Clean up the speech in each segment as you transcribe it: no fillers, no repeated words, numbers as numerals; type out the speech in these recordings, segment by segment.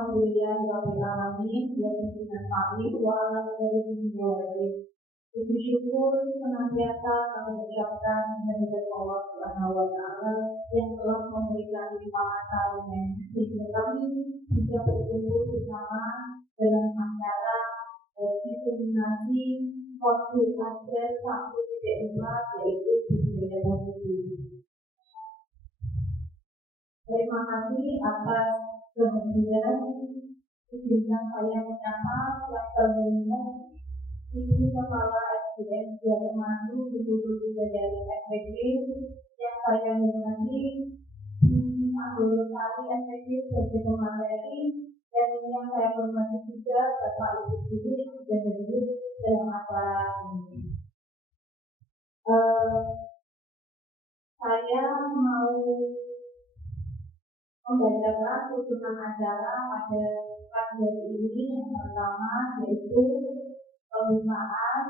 Alhamdulillahirabbil alamin wa bihamdihi wa ala alihi wa sahbihi. Puji syukur senantiasa kami ucapkan kehadirat Allah Subhanahu wa taala yang telah memberikan limpahan karunia sehingga kami bisa berkumpul bersama dalam acara diseminasi waktu ajar 1.4 yaitu budaya positif. Terima kasih atas kehadiran izinkan saya menyapa yang terhormat Ibu Kepala SDM Manado Gubernur dari SPG yang saya hormati anggota Sari SPG sebagai pemateri dan yang saya hormati juga Bapak Ibu Guru yang sudah hadir dalam acara ini. Saya mau membacakan susunan acara pada pagi hari ini. Yang pertama yaitu pembukaan,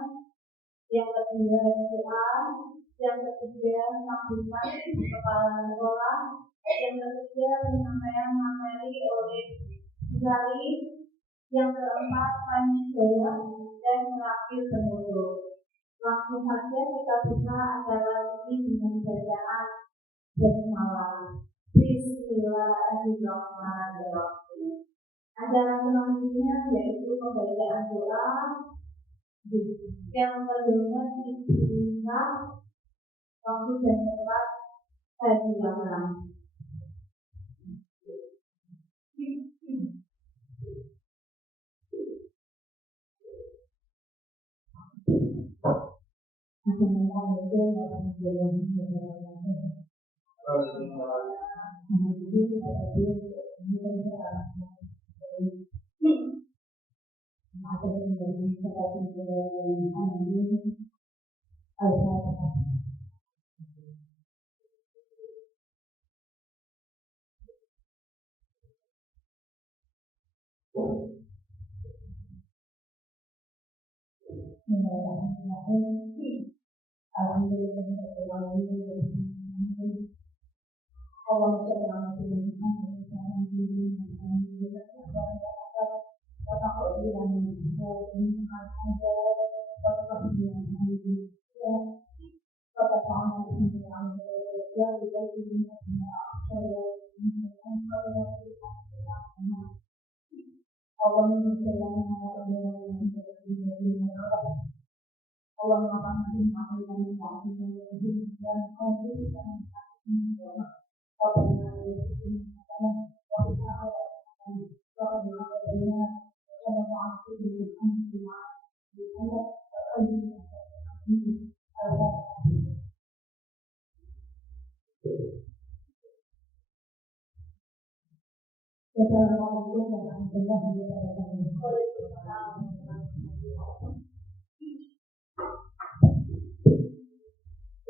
yang kedua doa, yang ketiga sambutan kepala sekolah, yang ketiga penyampaian materi oleh Sari, yang keempat tanya jawab, dan terakhir penutup. Langsung saja kita buka acara ini dengan bacaan bersama. Bismillahirrahmanirrahim. Acara selanjutnya yaitu pembacaan doa yang terhormat Ibu waktu dan tempat saya silakan.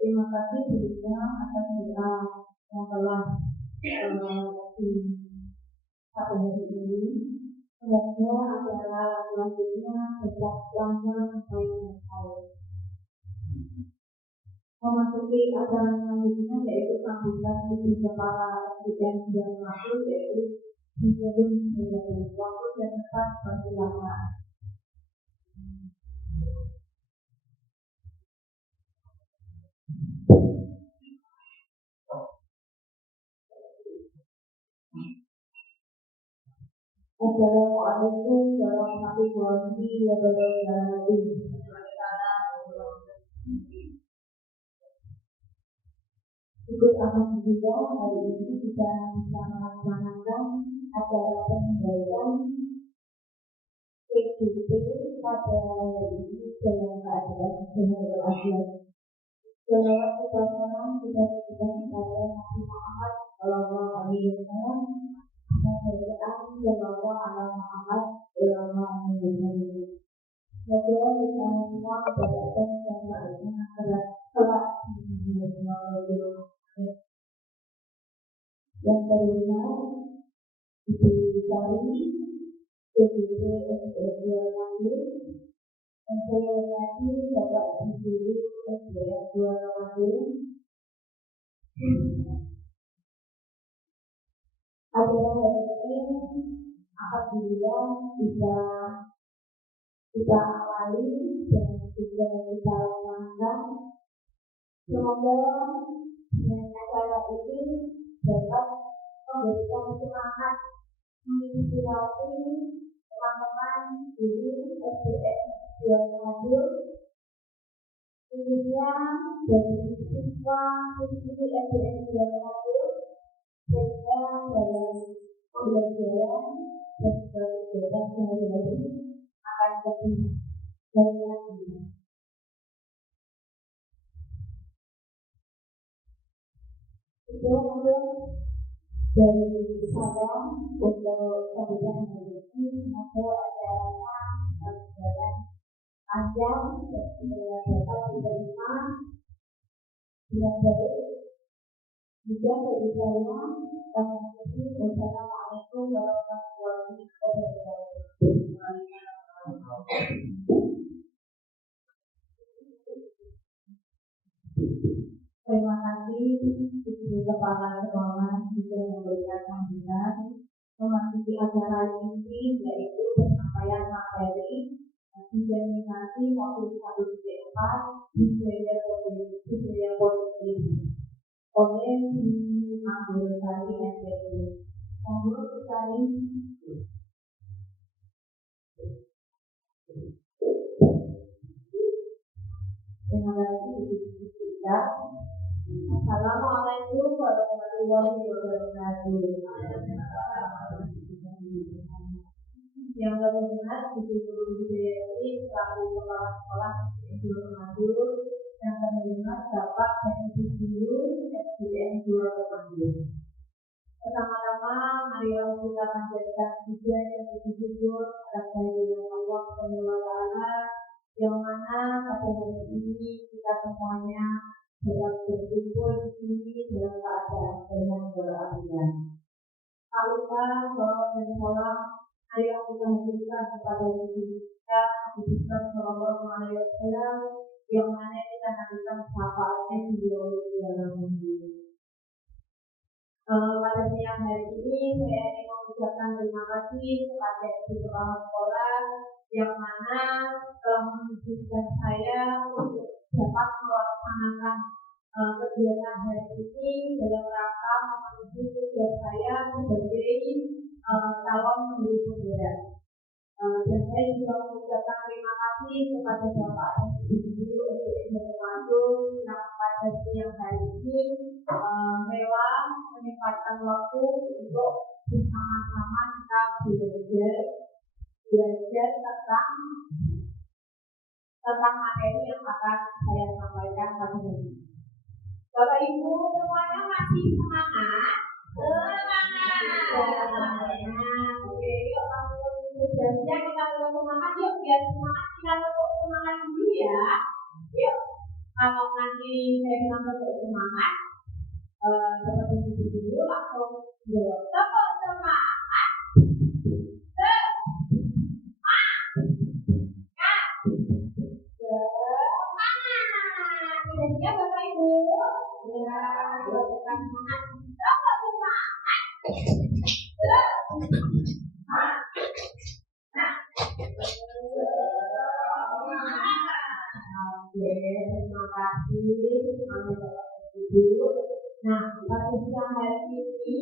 Terima kasih sebelumnya atas doa yang telah pada hari ini. Semoga acara selanjutnya tetap lancar sampai selesai. Memasuki acara selanjutnya yaitu sambutan Ibu Kepala SDM yang masuk yaitu Gubernur dari waktu dan tempat persilakan. Assalamualaikum warahmatullahi wabarakatuh. Ikut alhamdulillah hari ini kita bisa melaksanakan acara pembacaan PDP pada hari ini dalam keadaan sehat walafiat. Selawat kepada kita kepada Nabi Muhammad Sallallahu Alaihi Wasallam. Bacaan Sallallahu Alaihi Muhammad ulama Indonesia. Semoga kita semua mendapatkan manfaatnya kelak di dunia. Yang terhormat Ibu Sari, PDP SDM Manado, yang saya hormati Bapak Ibu SDM Manado. Acara hari ini akan Alhamdulillah bisa kita awali dan juga kita lakukan. Semoga dengan acara ini dapat memberikan semangat menginspirasi teman-teman di SDN 2 khususnya dari siswa siswi SDN 2 sehingga dalam pembelajaran dan kegiatan sehari-hari akan lebih baik lagi. Itu mungkin dari saya untuk kajian hari ini. Semoga acaranya berjalan panjang dan dapat diterima dengan baik. Juga bagi saya, wassalamualaikum warahmatullahi wabarakatuh. Terima kasih Ibu Kepala Sekolah juga memberikan sambutan memasuki acara ini, yaitu penyampaian materi diseminasi modul 1.4 budaya politik oleh anggota NPT. Monggo sekali. Terima kasih kita. Assalamualaikum warahmatullahi wabarakatuh. Yang berhormat Ibu Guru Budayati selaku Kepala Sekolah SDN 2 yang berhormat Bapak dan Ibu Guru SDN 2. Pertama-tama marilah kita panjatkan puja dan puji syukur atas kehadiran Allah SWT yang mana pada hari ini kita semuanya dapat berkumpul di sini dalam keadaan yang berakhir. Tak lupa bahwa dan salam marilah kita hadirkan kepada diri kita Muhammad Shallallahu Alaihi Wasallam yang mana kita nantikan syafaatnya di dalam hidup. Pada siang hari ini saya ingin mengucapkan terima kasih kepada Ibu Kepala Sekolah yang mana telah mengizinkan saya untuk dapat melaksanakan kegiatan hari ini dalam rangka memenuhi tugas saya sebagai calon guru pembeda. Dan saya juga mengucapkan terima kasih kepada Bapak dan Ibu Guru SDN 2 yang pada siang hari ini rela menyempatkan waktu untuk bersama-sama kita belajar tentang materi yang akan saya sampaikan pada hari ini. Bapak Ibu semuanya masih semangat? Semangat. Oke, yuk langsung sebenarnya kita tetap semangat yuk, biar semangat kita tetap semangat dulu ya. Yuk, kalau nanti saya bilang tetap semangat, seperti itu dulu langsung jawab tetap semangat. Ya Bapak Ibu, ya kita semangat, tetap semangat. Oke, terima kasih kepada Bapak Ibu. Nah, pada siang hari ini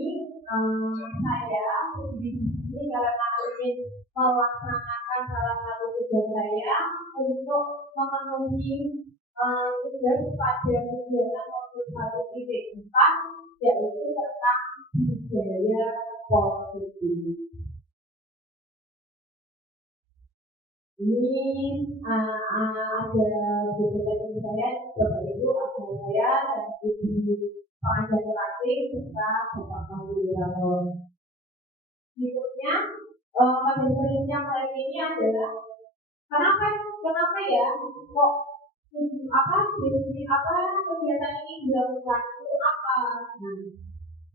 saya di sini karena ingin melaksanakan salah satu tugas saya untuk memenuhi tugas pada kegiatan modul 1.4 yaitu tentang budaya politik. Ini ada beberapa teman saya, Bapak Ibu, ada saya dan Ibu pengajar praktik serta Bapak Fasilitator. Berikutnya pada siang hari ini adalah kenapa ya kok kegiatan ini dilakukan itu apa?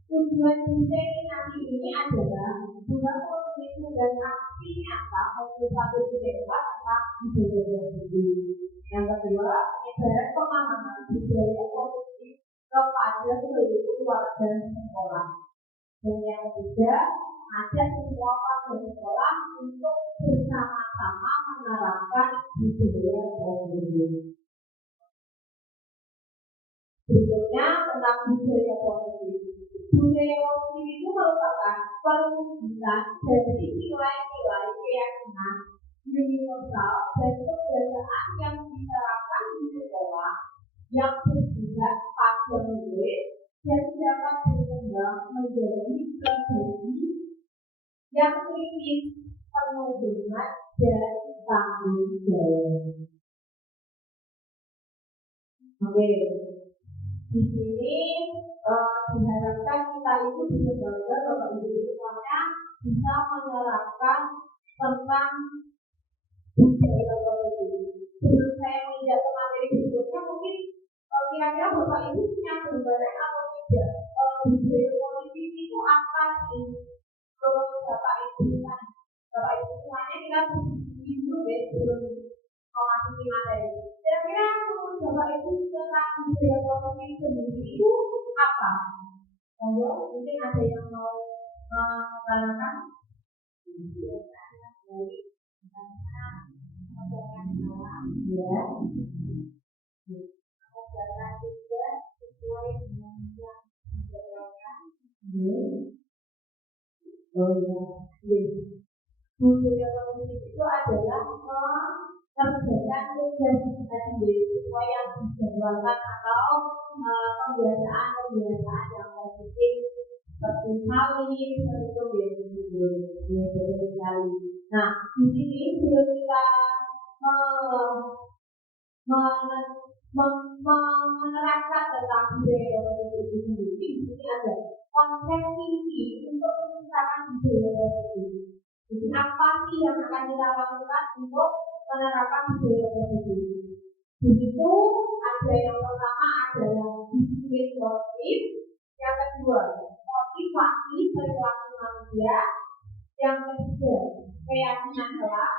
Tujuan dari nanti ini adalah guna mengikuti dan aksi nyata untuk 1.4 tentang budaya politik. Yang kedua, menyebarkan pemahaman budaya politik kepada seluruh keluarga sekolah. Dan yang ketiga, ajak semua warga sekolah untuk bersama-sama menerapkan budaya positif. Berikutnya tentang budaya positif. Budaya positif itu merupakan perwujudan dari nilai-nilai keyakinan universal dan kebiasaan yang diterapkan di sekolah yang bersifat pada murid dan dapat berkembang menjadi pribadi yang kritis, penuh dengan dan tanggung jawab. Oke, di sini diharapkan kita itu bisa belajar Bapak Ibu semuanya bisa menerapkan tentang budaya positif. Sebelum saya menginjak ke materi berikutnya, mungkin kira-kira Bapak Ibu punya gambaran atau tidak budaya positif itu apa sih? Menurut Bapak Ibu semuanya kita diskusi dulu ya sebelum memasuki materi. Kira-kira menurut Bapak Ibu tentang budaya positif sendiri itu apa? Mungkin ada yang mau mengatakan? Ya. Mengajarkan juga sesuai dengan yang dijalankan. Budaya positif itu adalah mengerjakan kegiatan sesuai yang dijadwalkan atau kebiasaan-kebiasaan yang positif seperti saling sekali. Nah, di sini sebelum kita menerapkan tentang budaya positif itu sendiri, di sini ada konsep inti untuk menciptakan budaya positif. Jadi apa sih yang akan kita lakukan untuk menerapkan budaya positif? Begitu ada yang pertama adalah disiplin positif, yang kedua motivasi perilaku manusia, yang ketiga keyakinan kelak,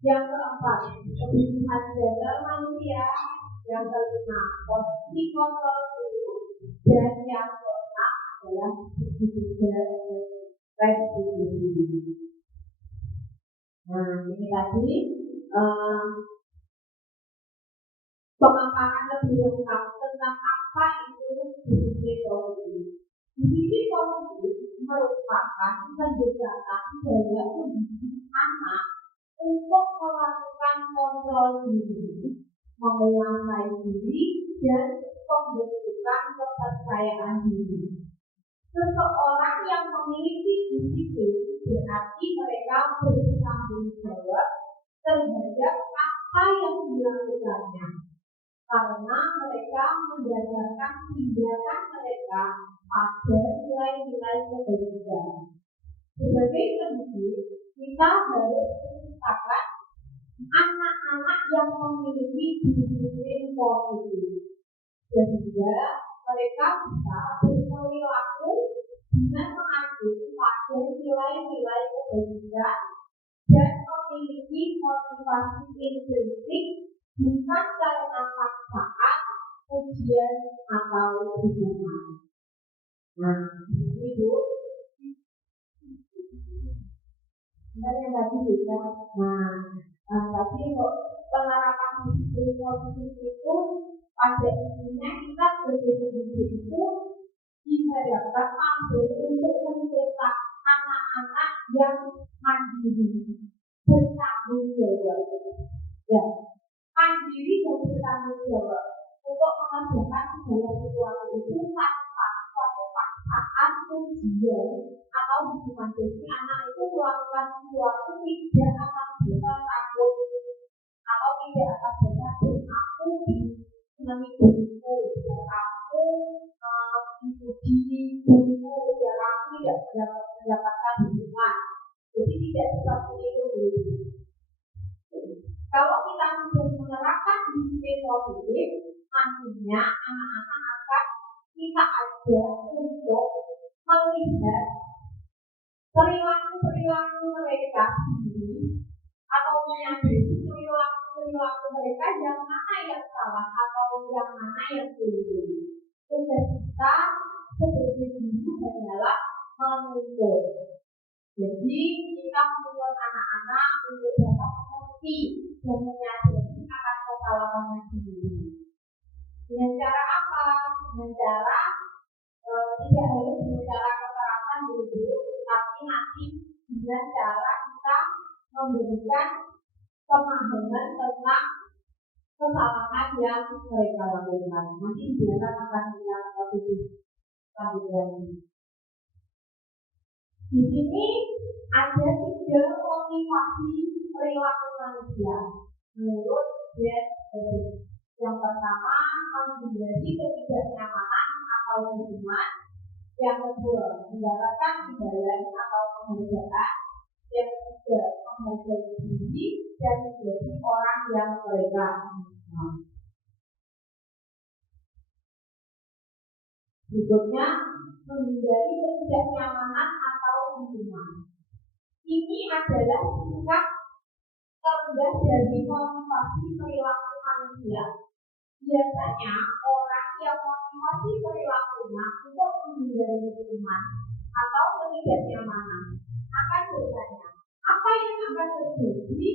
yang keempat kebutuhan dasar manusia, yang kelima posisi kontrol dulu, dan yang keenam adalah restitusi. Nah, ini tadi pemaparan lebih lengkap tentang apa itu disiplin positif. Disiplin positif merupakan pendekatan daya pendidik anak untuk melakukan kontrol diri, menguasai diri, dan pembentukan kepercayaan diri. Seseorang yang memiliki disiplin berarti mereka bertanggung jawab terhadap apa yang dilakukannya, karena mereka mendasarkan tindakan mereka pada nilai-nilai kebaikan. Sebagai pendidik, kita harus menciptakan anak-anak yang memiliki disiplin positif, sehingga mereka bisa berperilaku dengan mengacu pada nilai-nilai kebaikan dan memiliki motivasi intrinsik, bukan karena paksaan, ujian atau hukuman. Nah, ini Bu. Yang tadi bisa. Nah, tapi kok penerapan disiplin positif itu pada intinya kita sebagai pendidik itu diharapkan mampu untuk mencetak anak-anak yang mandiri, bertanggung jawab. Ya, mandiri dan bertanggung jawab untuk mengerjakan segala sesuatu itu tanpa suatu paksaan, ujian atau hukuman. Jadi anak itu melakukan sesuatu tidak atas dasar takut atau tidak atas dasar aku senangi guruku, aku dipuji guruku, aku tidak mendapatkan hukuman. Jadi tidak seperti itu. Kalau kita sudah menerapkan disiplin positif, nantinya anak-anak akan kita ajak untuk melihat perilaku mereka sendiri atau menyadari perilaku mereka yang mana yang salah atau yang mana yang keliru. Tugas kita sebagai guru adalah mengukur Jadi kita membuat anak-anak untuk dapat mengerti dan menyadari akan kesalahannya sendiri. Dengan cara apa? Dengan cara tidak harus dengan cara kekerasan dulu, tapi nanti dengan cara kita memberikan pemahaman tentang kesalahan yang mereka lakukan. Nanti biarkan akan kita lebih lanjut. Di sini ada 3 motivasi perilaku manusia menurut Jeff. Yang pertama, menghindari ketidaknyamanan atau hubungan. Yang kedua, mendapatkan imbalan atau penghargaan. Yang ketiga, menghargai diri dan menjadi orang yang mereka. Berikutnya, menghindari ketidaknyamanan atau hubungan. Ini adalah tingkat terendah dari motivasi perilaku manusia. Biasanya orang yang motivasi perilakunya untuk menghindari hubungan atau ketidaknyamanan akan bertanya, apa yang akan terjadi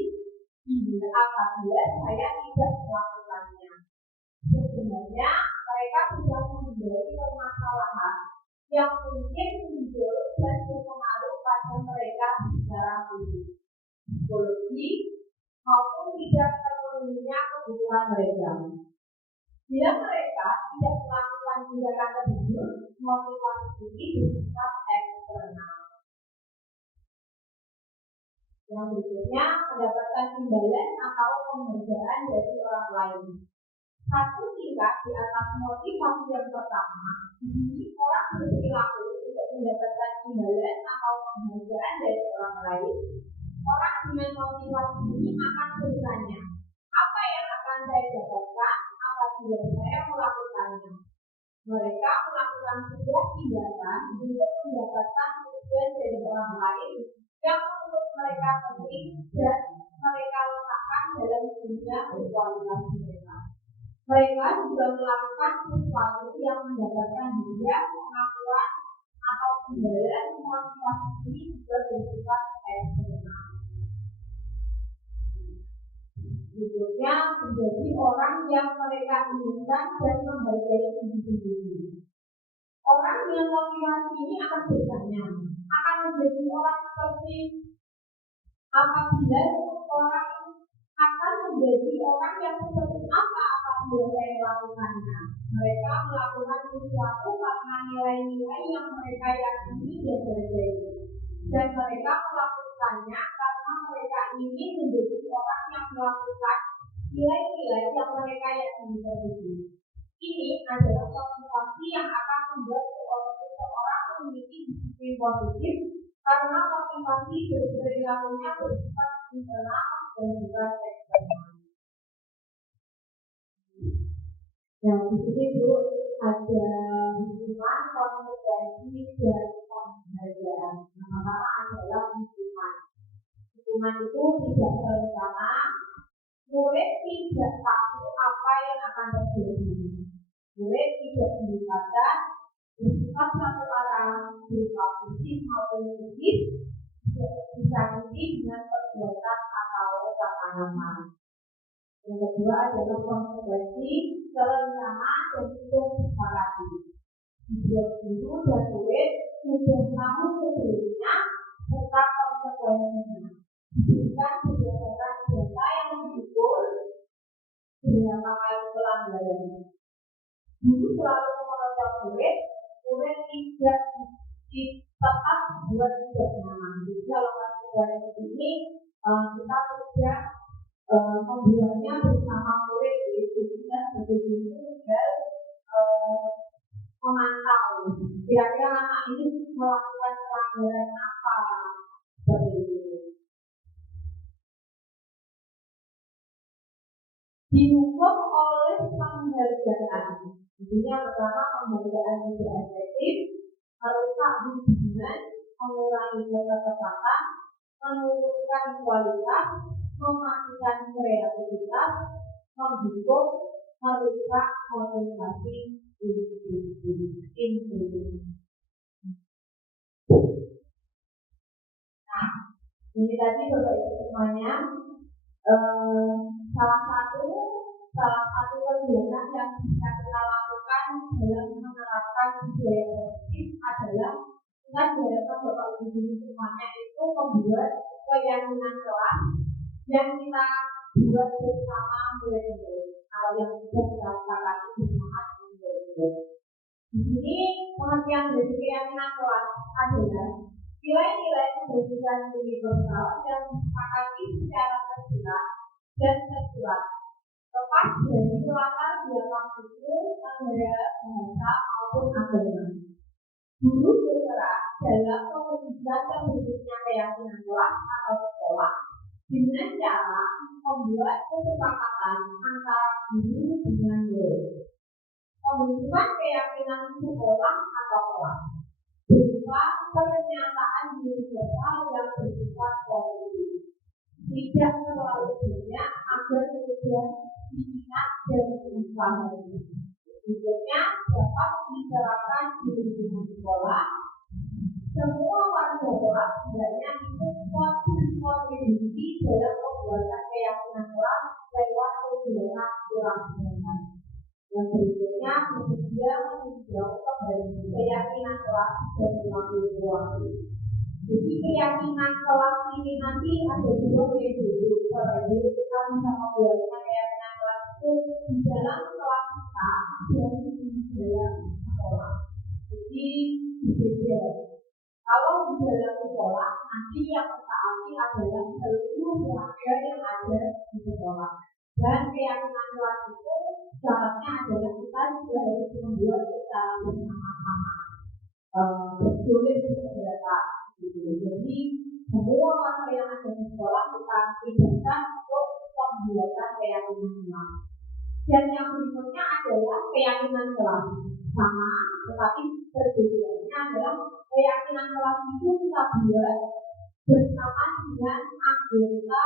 apabila saya tidak melakukannya? Sebenarnya mereka sudah menghindari permasalahan yang mungkin muncul dan berpengaruh pada mereka secara fisik, psikologi maupun tidak terpenuhinya kebutuhan mereka. Bila mereka tidak melakukan tindakan tersebut, motivasi ini bersifat eksternal. Yang berikutnya, mendapatkan imbalan atau penghargaan dari orang lain. Satu tingkat di atas motivasi yang pertama, ini orang berperilaku untuk mendapatkan imbalan atau penghargaan dari orang lain. Orang dengan motivasi ini akan bertanya, apa yang akan saya dapatkan apabila saya melakukannya? Mereka melakukan sebuah tindakan untuk mendapatkan tujuan dari orang lain yang menurut mereka penting dan mereka letakkan dalam dunia kualitas mereka. Mereka juga melakukan sesuatu yang mendapatkan hadiah, pengakuan atau imbalan. Motivasi ini juga bersifat eksternal. Berikutnya, menjadi orang yang mereka inginkan dan menghargai diri sendiri. Orang yang motivasi ini akan bertanya, akan menjadi orang seperti apabila orang akan menjadi orang yang seperti apa apabila saya melakukannya. Mereka melakukan sesuatu karena nilai-nilai yang mereka yakini dan hargai, dan mereka melakukannya karena mereka ingin menjadi orang yang melakukan nilai-nilai yang mereka yakini dan hargai. Ini adalah motivasi yang akan membuat seseorang memiliki disiplin positif, karena motivasi berperilakunya bersifat internal dan bukan eksternal. Nah, di sini Bu ada hubungan, konsekuensi, dan penghargaan. Yang pertama adalah hubungan. Hubungan itu tidak berencana, murid tidak tahu apa yang akan terjadi. Murid tidak dilibatkan, bersifat satu arah, berupa fisik maupun psikis, disakiti dengan perbuatan atau kata-kata. Yang kedua adalah konsekuensi, terencana dan tidak disepakati. Sejak guru dan murid sudah tahu sebelumnya serta konsekuensinya. Diberikan berdasarkan data yang diukur berapa kali pelanggaran. Guru selalu mengontrol murid, murid tidak tetap buat tidak nyaman. Jadi kalau konsekuensi ini kita sudah membuatnya bersama murid, itu kita sebagai guru tinggal memantau kira-kira anak ini melakukan pelanggaran apa seperti itu. Dihukum oleh penghargaan. Intinya pertama, penghargaan tidak efektif, merusak hubungan, mengurangi ketepatan, menurunkan kualitas, mematikan kreativitas, menghukum, merusak motivasi individu. Ini tadi Bapak Ibu semuanya salah satu kegiatan yang bisa kita lakukan dalam menerapkan budaya positif adalah dengan diharapkan Bapak Ibu semuanya itu membuat keyakinan kelas yang kita buat bersama murid-murid. Kalau yang sudah kita sepakati bersama murid-murid. Di sini pengertian dari keyakinan kelas adalah nilai-nilai kebebasan universal yang disepakati secara tersirat dan tersurat, lepas dari latar belakang suku, negara, bahasa maupun agama. Guru bergerak dalam mewujudkan terwujudnya keyakinan kelas atau sekolah dengan cara membuat kesepakatan antara guru dengan murid. Pembentukan keyakinan sekolah atau kelas berupa pernyataan universal yang bersifat positif, tidak terlalu banyak agar kemudian diminat dan dipahami. Berikutnya dapat diterapkan di lingkungan sekolah. Semua warga kelas hendaknya ikut kontribusi dalam pembuatan keyakinan kelas lewat kegiatan kurang. Yang berikutnya bersedia meninjau kembali keyakinan kelas dan waktu. Jadi keyakinan kelas ini nanti ada dua yaitu kalau kita bisa membuatnya keyakinan kelas itu di dalam kelas kita dan di dalam sekolah. Jadi berbeda. Kalau di dalam sekolah nanti yang tertaati adalah seluruh warga yang ada di sekolah. Dan keyakinan kelas itu syaratnya adalah kita juga harus membuat secara bersama-sama, bersulit berbeda. Jadi semua warga yang ada di sekolah kita libatkan untuk pembuatan keyakinan kelas. Dan yang berikutnya adalah keyakinan kelas sama, tetapi perbedaannya adalah keyakinan kelas itu kita buat bersama dengan anggota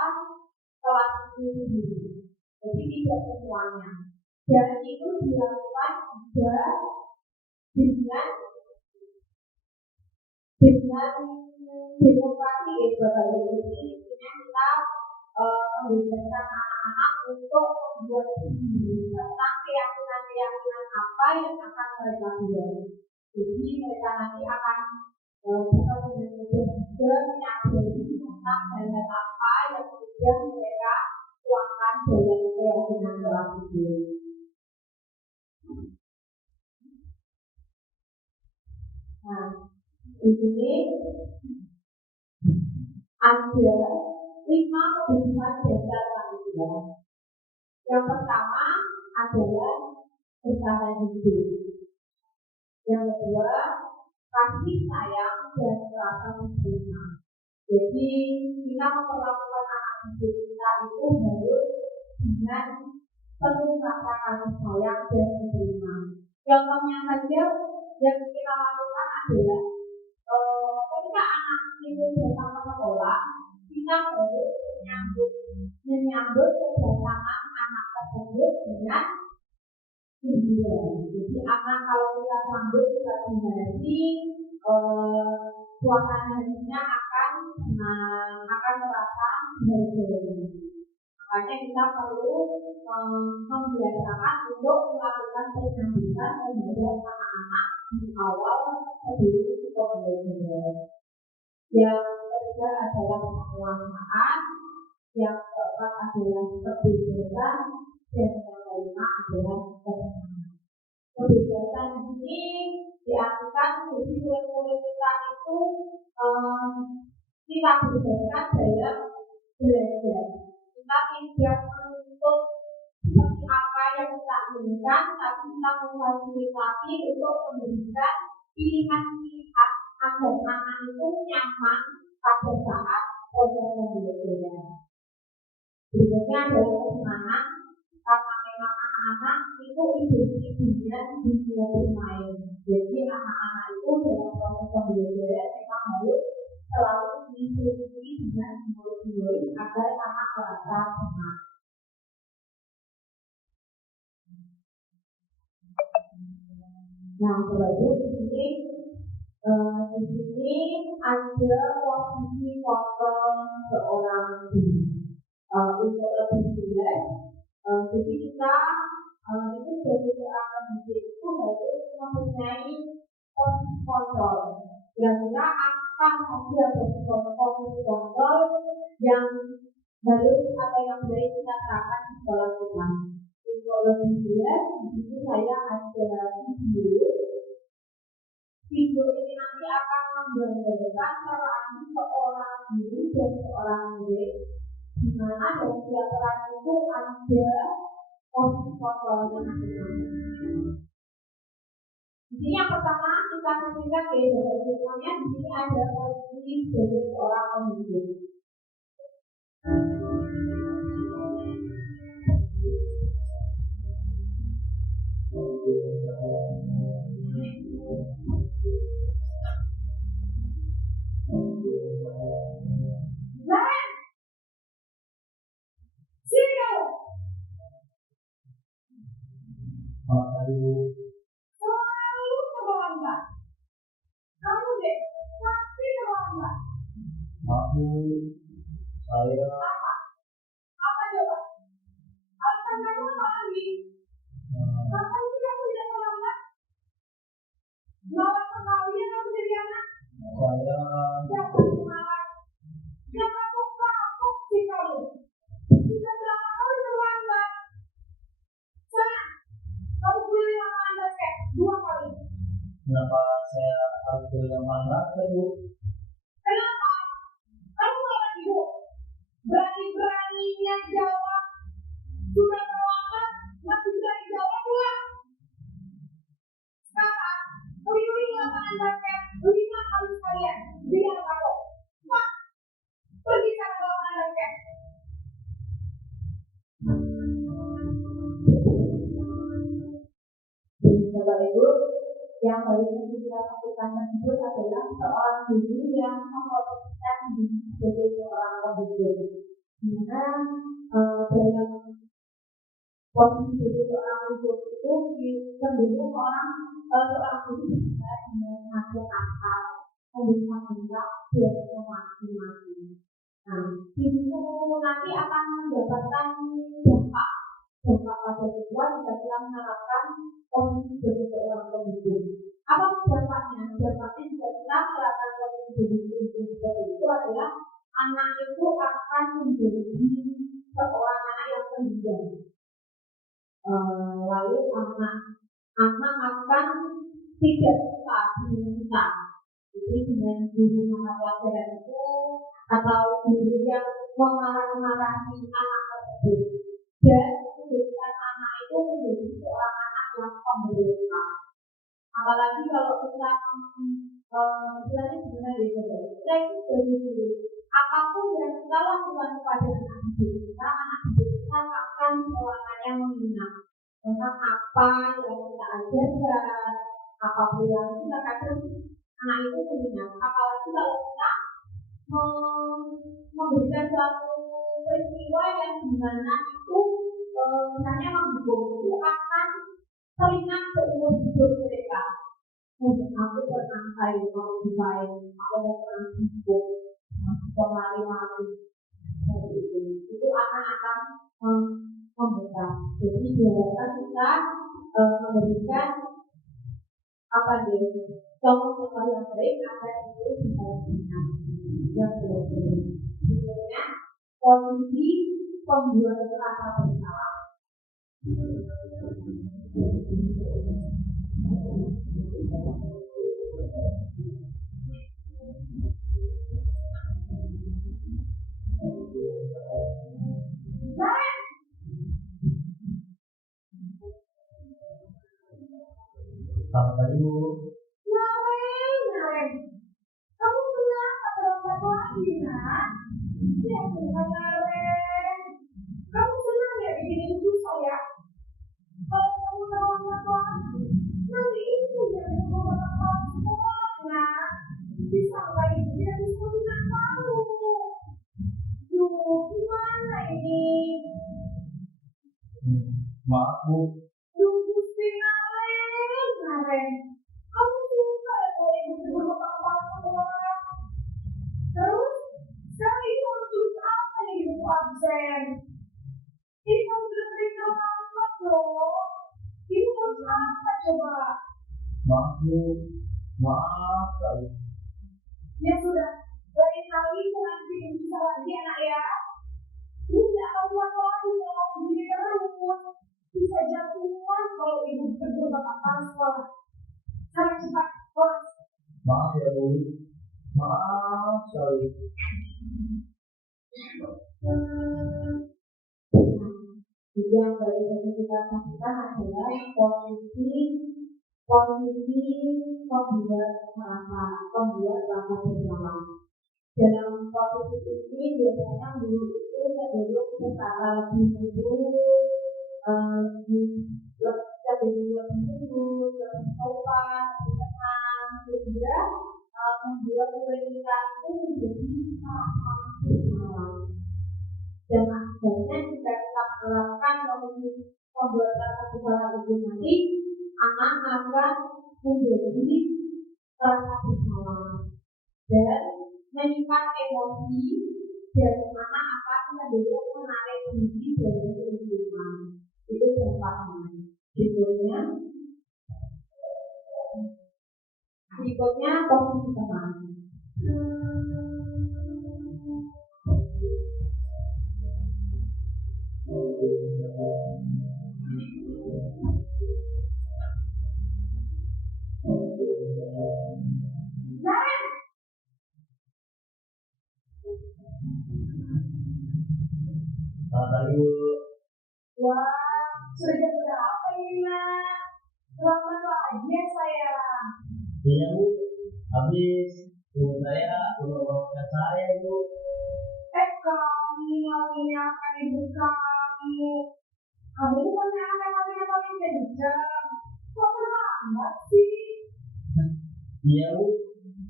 kelas itu sendiri. Jadi tidak semuanya. Dan itu dilakukan juga dengan demokrasi ini kita melibatkan anak-anak untuk membuat sendiri tentang keyakinan apa yang akan mereka buat. Jadi mereka nanti akan juga menyadari tentang hal apa yang sudah mereka tuangkan dalam keyakinan kelas itu. Nah, di sini ada 5 kebutuhan dasar manusia. Yang pertama adalah bertahan hidup. Yang kedua, kasih sayang dan rasa terima. Jadi kita memperlakukan anak didik kita itu harus dengan penuh rasa kasih sayang dan terima. Contohnya saja yang kita lakukan adalah ketika anak itu datang ke sekolah, kita harus menyambut kedatangan anak tersebut dengan gembira. Jadi anak kalau kita sambut kita kembali, suasana hatinya akan merasa bahagia. Makanya kita perlu membiasakan untuk melakukan penyambutan terhadap anak-anak di awal sebelum kita belajar. Yang ketiga adalah penguasaan, yang keempat adalah kebebasan, dan yang kelima adalah kesenangan. Kebebasan ini diartikan jadi murid-murid kita itu kita bebaskan dalam belajar. Kita tidak menuntut seperti apa yang kita inginkan, tapi kita memfasilitasi untuk memberikan pilihan-pilihan agar anak itu nyaman pada saat proses pembelajaran. Berikutnya adalah kesenangan, karena memang anak-anak itu identiknya di dunia bermain. Jadi anak-anak itu dalam proses pembelajaran memang harus selalu diikuti dengan murid-murid agar anak merasa senang. Nah, Bapak Ibu di sini ada posisi foto seorang guru. Untuk lebih jelas, jadi kita itu sebagai seorang pendidik itu harus mempunyai posisi kontrol. Kira-kira apa saja posisi kontrol yang harus atau yang baik kita terapkan di sekolah kita. Untuk lebih jelas, di sini saya ada video ini nanti akan menggambarkan peran seorang guru dan seorang murid, di mana dari setiap peran itu ada posisi kontrolnya masing-masing. Di sini yang pertama kita saksikan semuanya. Di sini ada posisi sebagai seorang pendidik. Selalu terlambat. Kamu deh, pasti terlambat. Aku, saya. Apa coba? Alasan kamu apa lagi? Kapan sih kamu tidak terlambat? Lawat sekali ya kamu jadi anak. Saya. Jangan semangat. Jangan kapok sih kamu. Sudah berapa kali terlambat? Sana, kamu beli lapangan basket 2 kali. Kenapa saya harus beli lapangan basket, Bu? Kenapa? Kamu malah ibu. Berani-beraninya jawab. Sudah terlambat, masih berani jawab pula. Sekarang, beli lapangan basket 5 kali sekalian. Biar kapok. Pak, pergi ke lapangan basket. Bapak Ibu, yang harus kita lakukan tersebut adalah seorang guru yang memposisikan diri sebagai seorang pendidik. Dimana dalam posisi sebagai seorang pendidik itu cenderung seorang guru bisa mengajak akal, memberikan bentak dan memaki-maki. Nah, itu nanti akan mendapatkan dampak pada siswa jika kita menerapkan posisi sebagai seorang pendidik. Apa dampaknya? Dampaknya jika kita menerapkan posisi sebagai itu adalah anak itu akan menjadi seorang anak yang pendiam. Lalu anak akan tidak suka diminta. Jadi dengan guru mata pelajaran itu atau guru yang memarah-marahi anak tersebut dan menjadikan anak itu menjadi seorang anak yang pemberontak. Apalagi kalau kita istilahnya sebenarnya kita itu dari apapun yang kita lakukan kepada anak kita akan selamanya mengingat tentang apa yang kita ajarkan, apapun yang kita katakan anak itu mengingat. Apalagi kalau kita memberikan suatu peristiwa yang dimana itu misalnya menghubung itu akan teringat seumur hidup mereka. Aku pernah saya mau dibaik, aku pernah hidup, kemari-mari itu akan membekas. Jadi biarkan kita memberikan apa dia contoh yang baik agar itu bisa dibina yang baik. Sebenarnya posisi pembuat rasa bersalah. Selamat pagi, Bu. Naren, kamu kenapa terlambat lagi, nak? Ya, Tuhan, Naren. Kamu senang ya bikin susah ya? Kalau kamu terlambat lagi, nanti itu yang membuat sekolah, nak. Disangka itu dia bisa tidak tahu. Duh, gimana ini? Maaf, Bu. Tunggu sih, Naren. Kamu suka ya kalau ibu berbahasa sekolah? Bu, maaf sekali. Ya sudah, lain kali jangan bikin susah lagi anak ya. Ini tidak akan kuat lagi kalau begini terus. Bisa jatuhan kalau ibu berdua bapak sekolah. Sekarang cepat, kelas. Maaf ya Bu, maaf sekali. Jadi yang baru kita saksikan adalah posisi pembuat rasa bersama. Dalam posisi ini biasanya guru itu cenderung secara lebih lurus, lebih sopan, lebih tenang, sehingga membuat murid kita itu menjadi sangat bersama. Dan akhirnya jika kita menerapkan posisi pembuatan rasa itu nanti, anak akan menjadi rasa bersama dan menyimpan emosi, dan anak akan cenderung menarik diri dari lingkungan. Itu dampaknya. Berikutnya posisi teman. Selamat pagi Bu. Wah, sudah berapa ini nak? Selamat pagi ya sayang. Iya Bu, habis ibu saya udah saya Bu. Kami mengingatkan ibu kami. Kamu bukan yang paling kencang. Kok terlambat sih? Iya Bu,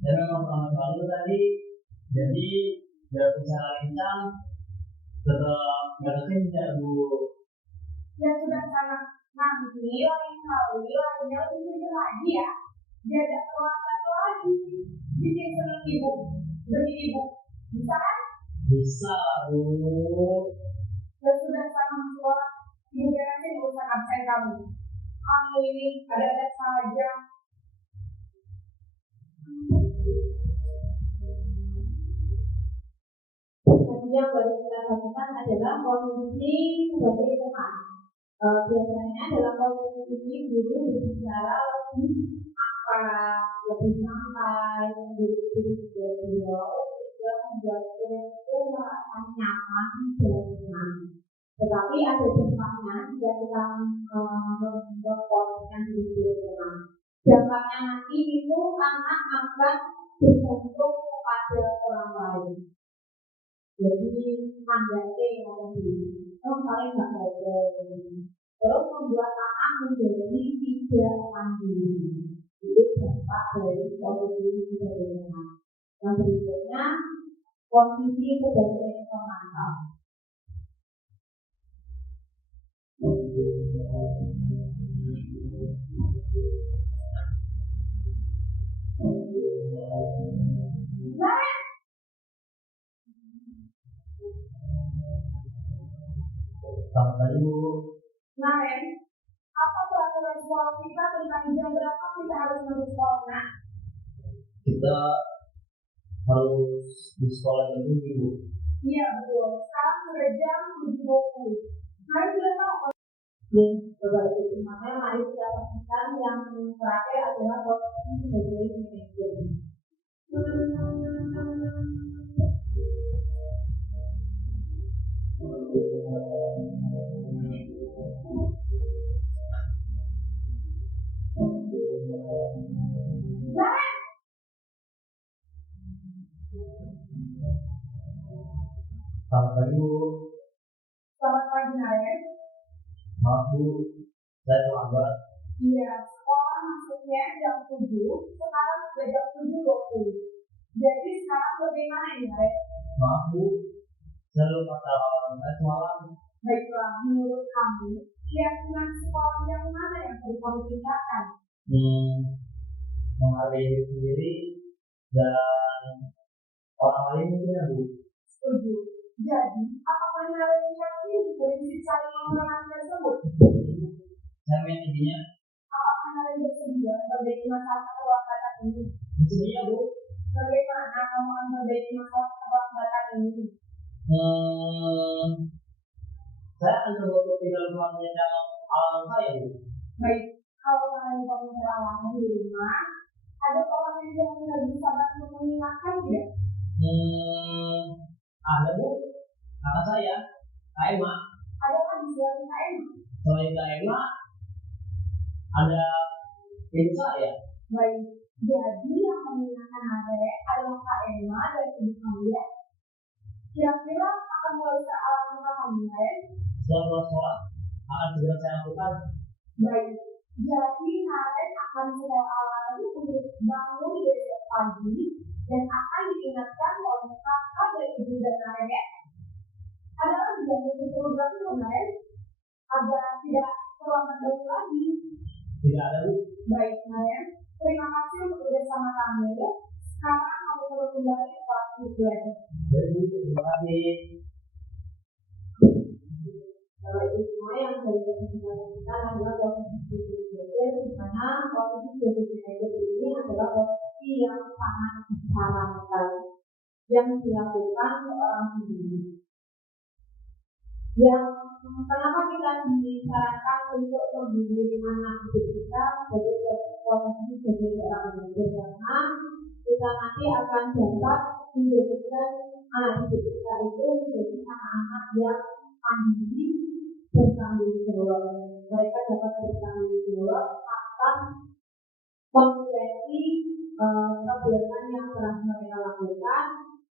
saya memang selamat pagi tadi. Jadi biar bicara kencang, tetap nggak kencang Bu. Ya sudah sana. Nanti lain kali lainnya lebih sedikit lagi ya. Tidak terlambat lagi. Bikin senang ibu, demi ibu. Bisa kan? Bisa Bu. Ya sudah sana sekolah. Ibu beresin urusan absen kamu. Kamu ini ada-ada saja. Tadi yang baru kita lakukan adalah posisi sebagai teman. Biasanya dalam posisi ini guru berbicara lebih lebih santai, lebih beliau juga membuat itu merasa nyaman dan tenang. Tetapi ada dampaknya jika kita memposisikan diri teman. Dampaknya nanti itu anak akan bergantung kepada orang lain. Jadi mandate orang diri, paling nggak boleh. Terus membuat anak menjadi tidak mandiri. Itu dampak dari posisi sebagai teman. Yang berikutnya posisi sebagai pemantau. Selamat pagi Bu. Ren, apa peraturan sekolah kita tentang jam berapa kita harus masuk sekolah? Kita harus di sekolah ini Bu. Iya betul. Sekarang sudah jam 7.20. Mari kita tahu. Coba itu makanya mari kita pastikan yang terakhir adalah posisi sebagai manajer. Selamat pagi Bu. Selamat pagi Naren. Maaf Bu, saya terlambat. Iya, sekolah masuknya jam 7, sekarang sudah jam 7.20. Jadi sekarang bagaimana ini Naren? Maaf Bu, saya lupa tahu semalam. Baiklah, menurut kamu, keyakinan sekolah yang mana yang perlu kamu tingkatkan? Menghargai diri sendiri dan orang lain mungkin ya Bu. Setuju. Jadi, apakah Naren yakin prinsip saling menghormati tersebut? Saya ingin intinya. Apakah Naren bersedia sebagai masalah keterlambatan ini? Iya Bu. Bagaimana kamu memperbaiki masalah keterlambatan ini? Saya akan coba untuk tinggal mengenal alam saya Bu. Baik, kalau kalian mengenal alam di rumah, ada orang yang tidak bisa bantu mengingatkan tidak? Ada Bu. Kakak saya, Kak Emma. Ada kan di dalam Kak Emma? Selain Kak Emma, ada ibu saya. Baik, jadi yang mengingatkan adek adalah Kak Emma dan ibu kalian. Kira-kira akan mulai alam kamu ya? Setelah sholat akan segera saya lakukan. Baik, jadi kalian akan sedang alami untuk bangun besok pagi dan akan diingatkan oleh kakak dan ibu dan ayah. Adalah yang program online agar tidak terlambat jauh lagi. Tidak ada Bu. Baik kalian, terima kasih untuk bersama kami. Sekarang kamu perlu kembali ke kelas belajar. Baik Bu, terima kasih. Itu semua yang dari kesempatan kita adalah posisi belajar, di mana posisi belajar ini adalah posisi yang sangat disarankan yang dilakukan seorang guru. Yang kenapa kita disarankan untuk membimbing anak kita sebagai posisi sebagai seorang guru, karena kita nanti akan dapat menjadikan anak kita itu menjadi anak-anak yang mandiri, bertanggung jawab. Mereka dapat bertanggung jawab atas konsekuensi kegiatan yang telah mereka lakukan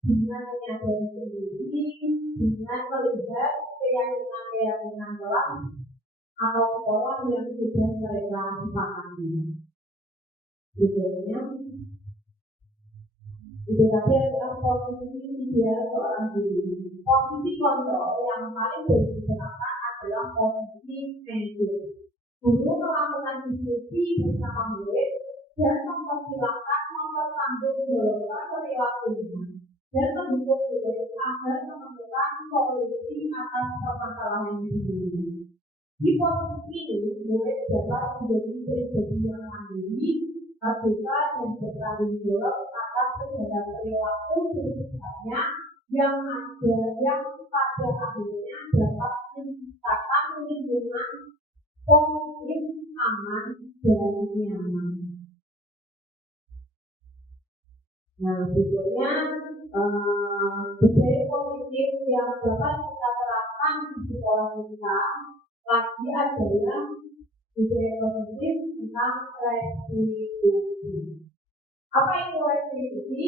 dengan menyadari sendiri, dengan melihat keyakinan kelas atau sekolah yang sudah mereka sepakati. Berikutnya, itu tadi adalah posisi ideal seorang guru. Posisi kontrol yang paling digunakan adalah posisi manajer. Guru melakukan diskusi bersama murid dan mempersilahkan mempertanggungjawabkan perilakunya dan mendukung murid agar menemukan solusi atas permasalahan sendiri. Di posisi ini, murid dapat menjadi pribadi yang mandiri, terbuka dan bertanggung jawab atas segala perilaku sebenarnya yang pada akhirnya dapat menciptakan lingkungan kondusif, aman, dan nyaman. Nah, berikutnya budaya positif yang dapat kita terapkan di sekolah kita lagi adalah budaya positif tentang restitusi. Apa itu restitusi?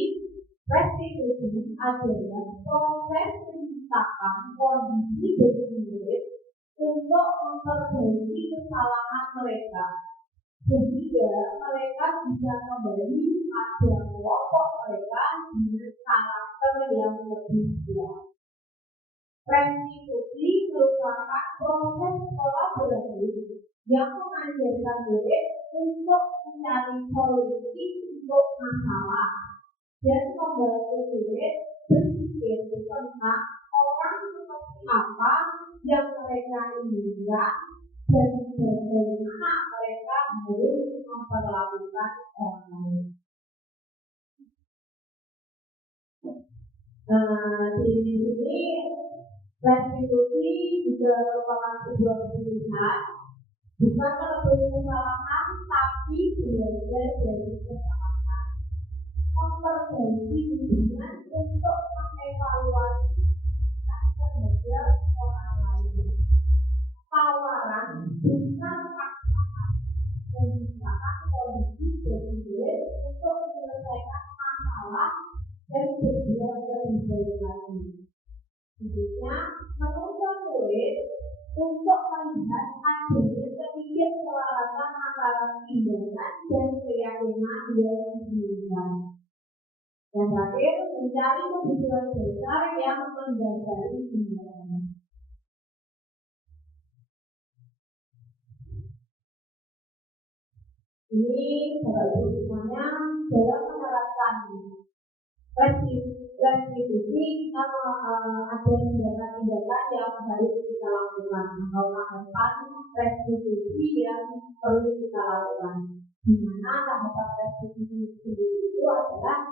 Restitusi adalah proses menciptakan kondisi bagi murid untuk memperbaiki kesalahan mereka, sehingga mereka bisa kembali pada kelompok mereka dengan karakter yang lebih kuat. Restitusi merupakan proses kolaborasi yang mengajarkan murid untuk mencari solusi untuk masalah dan membantu murid berpikir tentang orang seperti apa yang mereka inginkan dan bagaimana mereka harus memperlakukan orang lain. Di sini restitusi juga merupakan sebuah pilihan, bukan merebut kesalahan, tapi belajar dari kesalahan, memperbaiki hubungan untuk mengevaluasi terhadap orang lain. Tawaran bukan paksaan, menciptakan kondisi bagi murid untuk menyelesaikan masalah dan berbuat lebih baik lagi. Selanjutnya, menuntut murid untuk melihat adanya ketidakselarasan antara tindakan dan keyakinan yang diinginkan. Dan terakhir, mencari kebutuhan dasar yang mendasari tindakan. Ini Bapak Ibu semuanya dalam menerapkan restitusi kita ada tindakan-tindakan yang harus kita lakukan atau tahapan restitusi yang perlu kita lakukan. Di mana tahapan restitusi itu adalah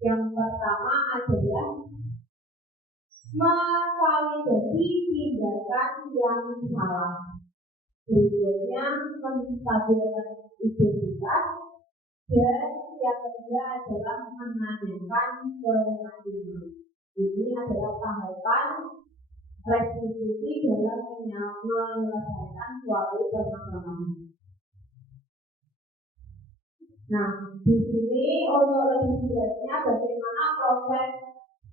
yang pertama adalah memvalidasi tindakan yang salah. Berikutnya menstabilkan identitas, dan yang ketiga adalah menanyakan pengadilan. Ini adalah tahapan restitusi dalam menyelesaikan suatu permasalahan. Nah, di sini untuk lebih jelasnya bagaimana proses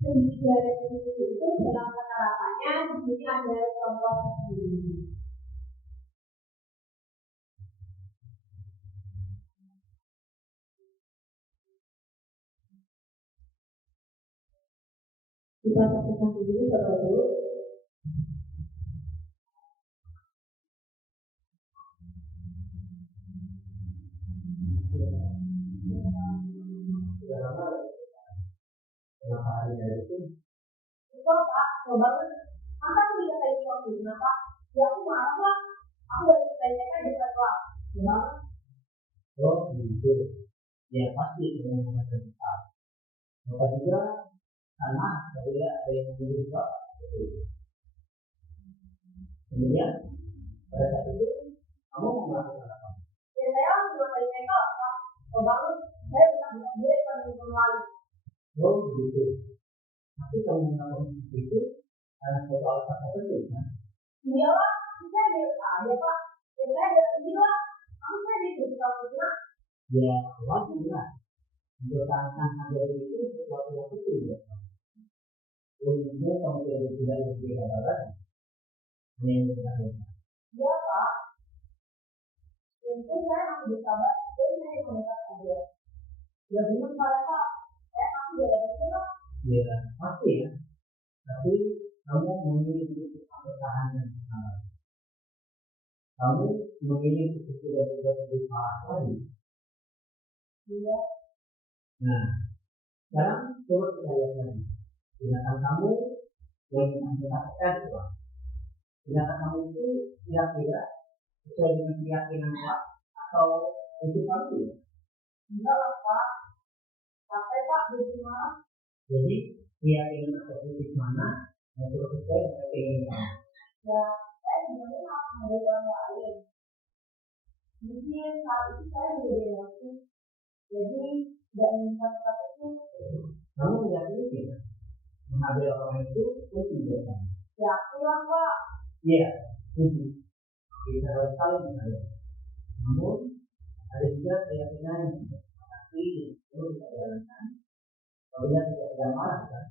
ketiga restitusi itu dalam penerapannya, di sini ada contoh ini. Kita saksikan dulu dulu. Kenapa ada itu? Itu Pak, coba masa aku bisa tanya waktu kenapa? Ya aku marah lah. Aku baru tanya di sekolah. Coba. Oh gitu. Ya pasti dengan mengajar besar. Maka juga karena saya ada yang berusaha. Kemudian pada saat itu kamu mau melakukan apa? Ya saya cuma tanya Pak. Coba saya bisa dia pada lain. Oh gitu. Tapi kamu melakukan itu karena suatu alasan tertentu kan? Iya Pak, saya dia aja Pak. Ya saya dia ini Pak. Aku saya dia juga punya. Ya wajar lah. Untuk alasan ada itu sesuatu yang penting ya. Umumnya kamu tidak lebih barat. Yang benar. Iya Pak. Mungkin saya masih bersabar. Jadi saya mendekat dia. Ya benar Pak. Saya masih berada Pak. Ya pasti ya. Tapi kamu memiliki pertahanan salah. Kamu memiliki sudah lebih salah lagi. Iya. Nah, sekarang coba kita lihat lagi. Tindakan kamu yang kita katakan itu, tindakan kamu itu kira-kira sesuai dengan keyakinan Pak atau itu pasti? Enggak lah Pak. Sampai Pak di mana? Jadi keyakinan atau titik mana yang sesuai dengan keyakinan kamu? Ya, saya sebenarnya harus menjadi orang lain. Mungkin saat itu saya menjadi emosi. Jadi tidak ingin kata itu. Kamu meyakini tidak? Mengambil orang itu tidak kamu? Ya, pulang Pak. Iya, setuju. Kita harus saling mengalir. Namun ada juga keyakinan yang pasti perlu kita jalankan. Apabila tidak ada marah kan?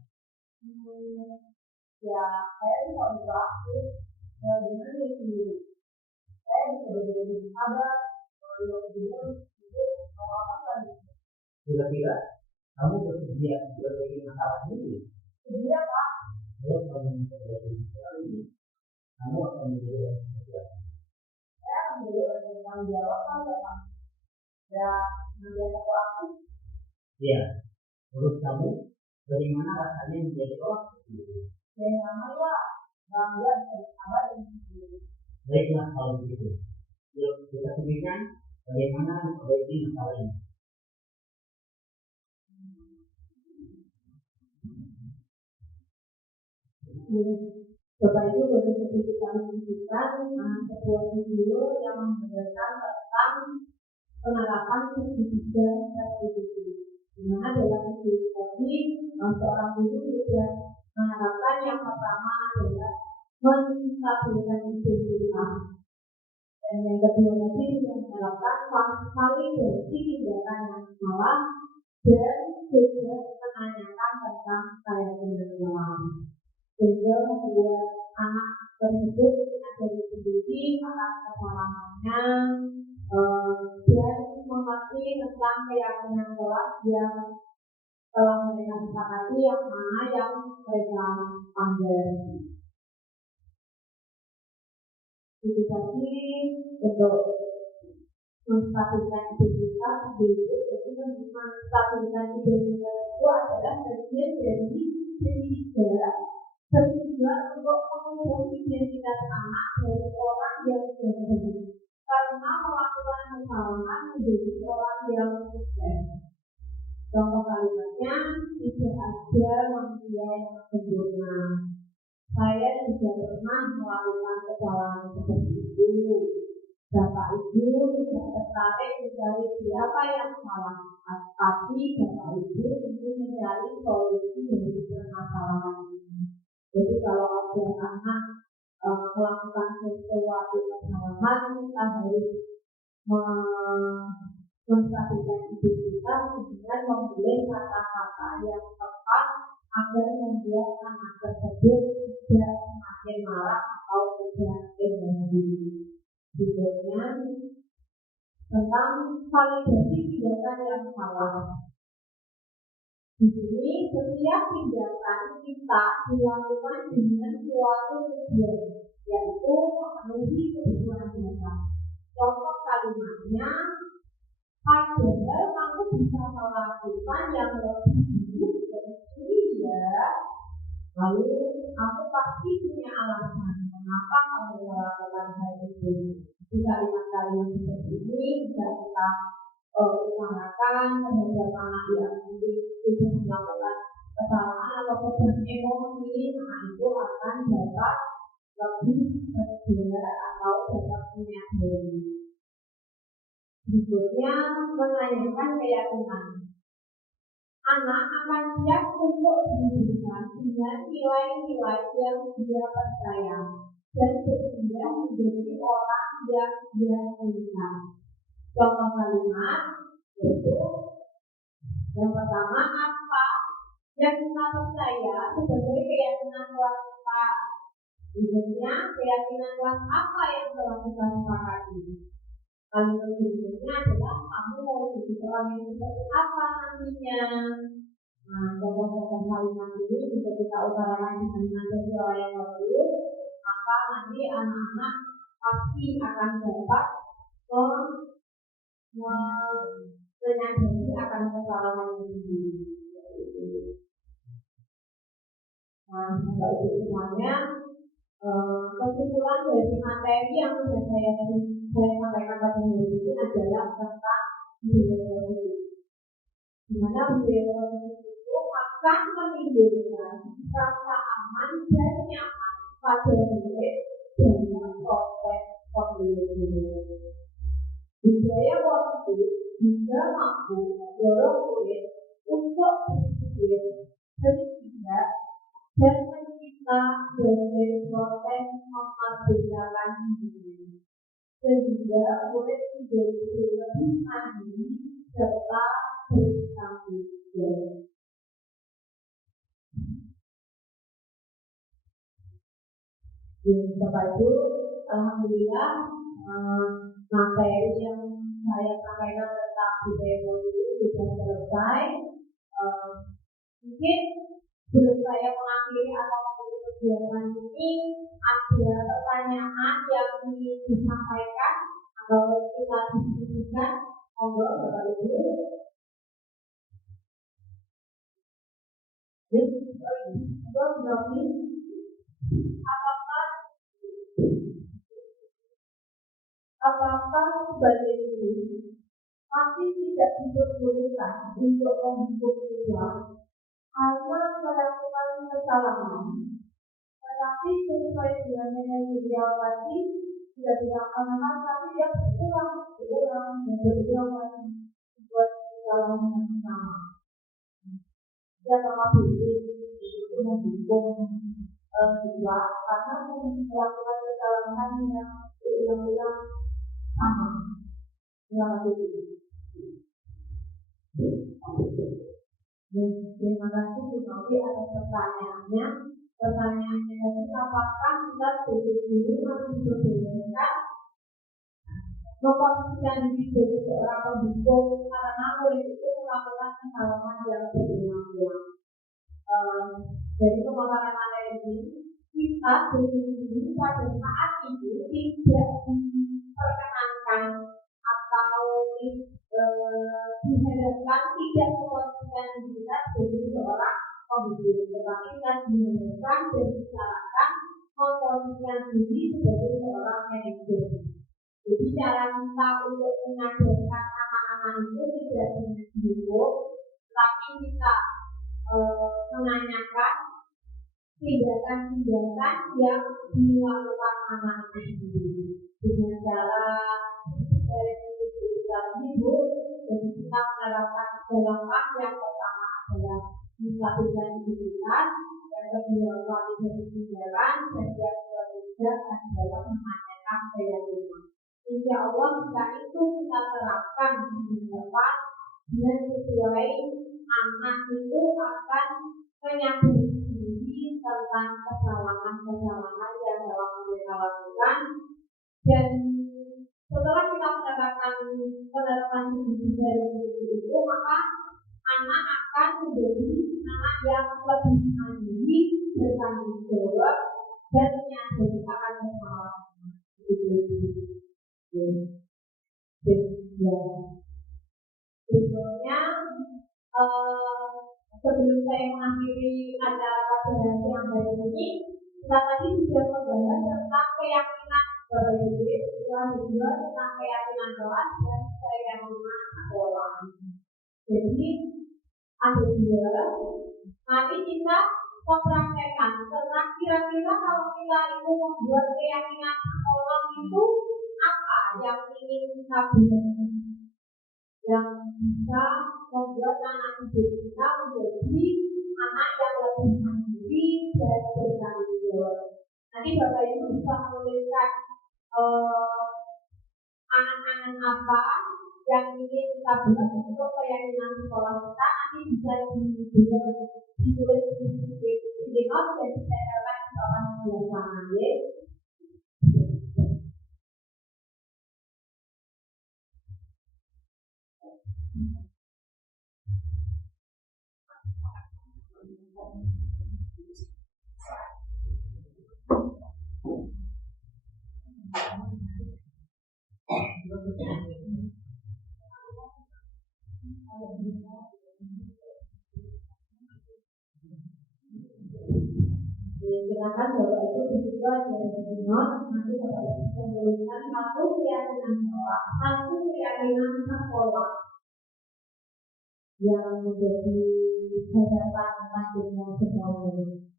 Ya, saya tidak bisa aktif dengan diri sendiri. Saya bisa berbeda sabar, kalau begitu itu apa lagi? Kira-kira kamu bersedia berbagi masalah ini? Sedia Pak. Kalau kamu berbagi masalah ini, kamu akan menjadi orang yang bersedia. Saya akan menjadi orang yang bertanggung jawab kalau Pak. Ya, menjadi satu aktif. Iya. Menurut kamu, bagaimana rasanya menjadi orang seperti itu? Yang namanya bangga bisa bersabar dengan sendiri. Baiklah kalau begitu. Yuk kita pikirkan bagaimana memperbaiki masalah ini. Bapak Ibu boleh kita menunjukkan sebuah video yang menjelaskan tentang penerapan ketiga restitusi. Di mana dalam video tadi seorang guru sudah mengatakan yang pertama adalah menstabilkan identitas, dan yang kedua tadi sudah menerapkan validasi tindakan yang salah, dan juga menanyakan tentang keyakinan salah, sehingga membuat anak tersebut menyadari sendiri akan kesalahannya dan mengerti tentang keyakinan salah yang telah mereka sepakati yang mana yang mereka pandai. Itu tadi untuk menstabilkan identitas diri. Jadi menstabilkan identitas itu adalah bagian dari ketiga untuk mengubah identitas anak dari orang yang berbeda. Karena melakukan kesalahan menjadi ada manusia yang sempurna. Saya juga pernah melakukan kesalahan seperti itu. Bapak Ibu tidak tertarik mencari siapa yang salah, tapi Bapak Ibu ingin mencari solusi dari permasalahan ini. Jadi kalau ada anak melakukan sesuatu kesalahan, kita harus menstabilkan hidup kita dengan memilih kata-kata yang tepat agar membuat anak tersebut tidak semakin marah atau tidak emosi. Berikutnya tentang validasi tindakan yang salah. Di sini setiap tindakan kita dilakukan dengan suatu tujuan, yaitu memenuhi kebutuhan dasar. Contoh kalimatnya, padahal kamu bisa melakukan yang lebih buruk dari ini ya. Lalu aku pasti punya alasan mengapa kamu melakukan hal itu. Di kalimat-kalimat seperti ini bisa kita utarakan terhadap anak yang mungkin sudah melakukan kesalahan atau sedang emosi, nah itu akan dapat lebih terjaga atau dapat menyadari. Berikutnya menanyakan keyakinan. Anak akan siap untuk diberikan dengan nilai-nilai yang dia percaya dan bersedia menjadi orang yang dia inginkan. Contoh kalimat yaitu yang pertama, apa yang kita percaya sebagai keyakinan kelas kita. Berikutnya, keyakinan kelas apa yang telah kita sepakati. Kalimat berikutnya adalah kamu mau jadi orang yang seperti apa nantinya. Nah, contoh-contoh kalimat ini bisa kita utarakan dengan menjadi orang yang bagus, maka nanti anak-anak pasti akan dapat menyadari akan kesalahan sendiri. Nah, Bapak Ibu semuanya, kesimpulan dari materi yang sudah saya sampaikan pada hari ini adalah tentang budaya positif. Di mana budaya positif itu akan menimbulkan rasa aman dan nyaman pada murid dalam proses pembelajaran. Budaya positif juga mampu mendorong murid untuk berpikir bertindak dan mencipta berbagai proses memerdekakan diri, sehingga murid menjadi lebih mandiri serta bertanggung jawab. Bapak Ibu, alhamdulillah materi yang saya sampaikan tentang budaya positif sudah selesai. Mungkin sebelum saya mengakhiri atau menutup kegiatan ini, ada pertanyaan yang ingin disampaikan atau kita diskusikan. Monggo Bapak Ibu. Apakah sebagai guru masih tidak diperbolehkan untuk menghukum siswa karena melakukan kesalahan, tetapi sesuai dengan manajerial tadi tidak dilaksanakan, tapi dia berulang dan berulang lagi membuat kesalahan yang sama. Dia sama itu menghukum siswa karena melakukan kesalahan yang berulang-ulang sama. Terima kasih Bu Novi atas pertanyaannya. Pertanyaannya tadi, apakah kita sebagai guru masih diperbolehkan memposisikan diri sebagai seorang penghukum karena murid itu melakukan kesalahan yang berulang-ulang? Dari pemaparan materi ini, kita sebagai guru pada saat itu tidak diperkenankan atau diharapkan tidak memposisikan diri sebagai seorang penghukum, tetapi kita diharapkan dan disarankan memposisikan diri sebagai seorang manajer. Jadi cara kita untuk mengajarkan anak-anak itu tidak dengan dihukum, tapi kita akan tindakan-tindakan yang dilakukan anak sendiri dengan cara hidup. Jadi kita menerapkan 8 yang pertama adalah melakukan aktivitas, yang kedua melakukan tindakan, dan yang ketiga adalah menanyakan keyakinan. Insya Allah jika itu kita terapkan di depan dengan sesuai, anak itu akan menyadari diri tentang kesalahan-kesalahan yang telah mereka lakukan, dan setelah kita menerapkan itu, maka anak akan menjadi anak yang lebih mandiri, bertanggung jawab, dan menyadari akan kesalahan. Sebelumnya, sebelum saya mengakhiri acara kajian yang hari ini, kita tadi sudah membahas tentang keyakinan berbagai juga tentang keyakinan kelas dan keyakinan sekolah. Jadi ada 2. Nanti kita mempraktekkan tentang kira-kira kalau kita itu membuat keyakinan sekolah itu apa yang ingin kita buat, yang bisa membuat anak didik kita menjadi anak yang lebih mandiri dan bertanggung jawab. Nanti Bapak Ibu bisa menuliskan angan-angan apa yang ingin kita buat untuk keyakinan sekolah kita. Nanti bisa ditulis di note dan ditempelkan di papan sebelah kanan. Silakan Bapak Ibu juga dari note, nanti Bapak Ibu bisa menuliskan 1 keyakinan sekolah, 1 keyakinan sekolah yang menjadi hadapan masing-masing sekolah.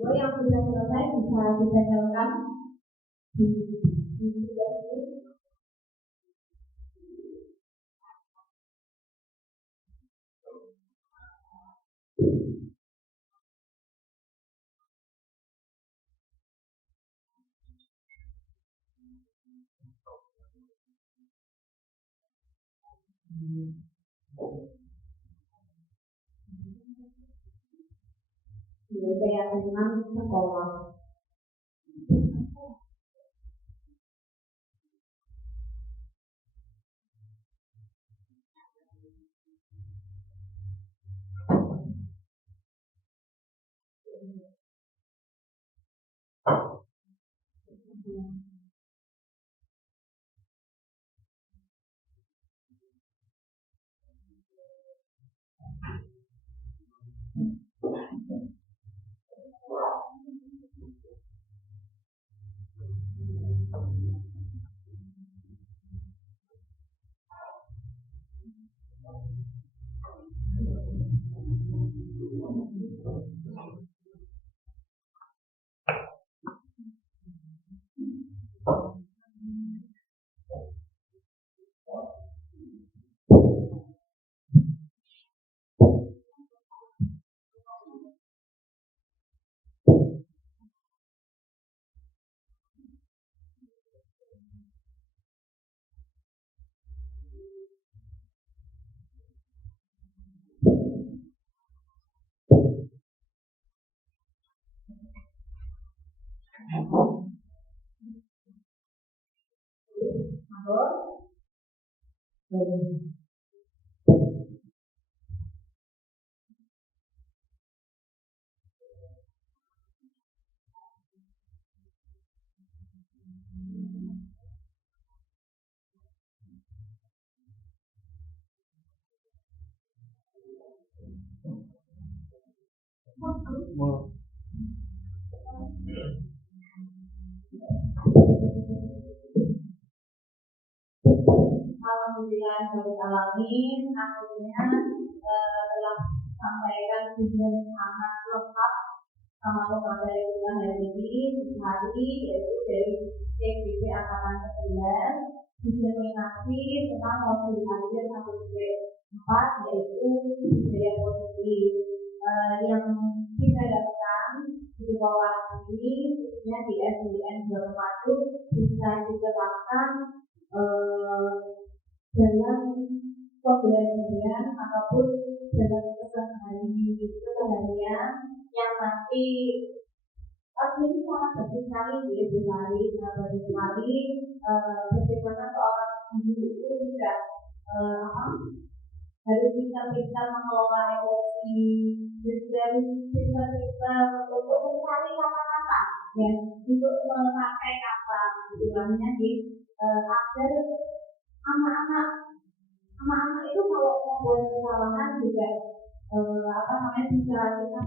Kalau yang sudah selesai bisa ditempelkan di keyakinan sekolah. Alhamdulillah Rabbil Alamin, akhirnya telah sampaikan tujuan sangat lengkap sama materi kita hari ini di hari yaitu dari TPP Angkatan ke-9 diseminasi tentang modul akhir 1-4 yaitu budaya positif yang kita dapatkan di bawah ini khususnya di SDN Batu bisa diterapkan dalam pembelajaran ataupun dalam keseharian yang nanti ini sangat penting sekali bagaimana seorang guru itu juga harus pintar-pintar mengelola emosi dan pintar-pintar untuk mencari kata-kata ya untuk memakai kata istilahnya di agar anak-anak itu kalau membuat kesalahan juga bisa kita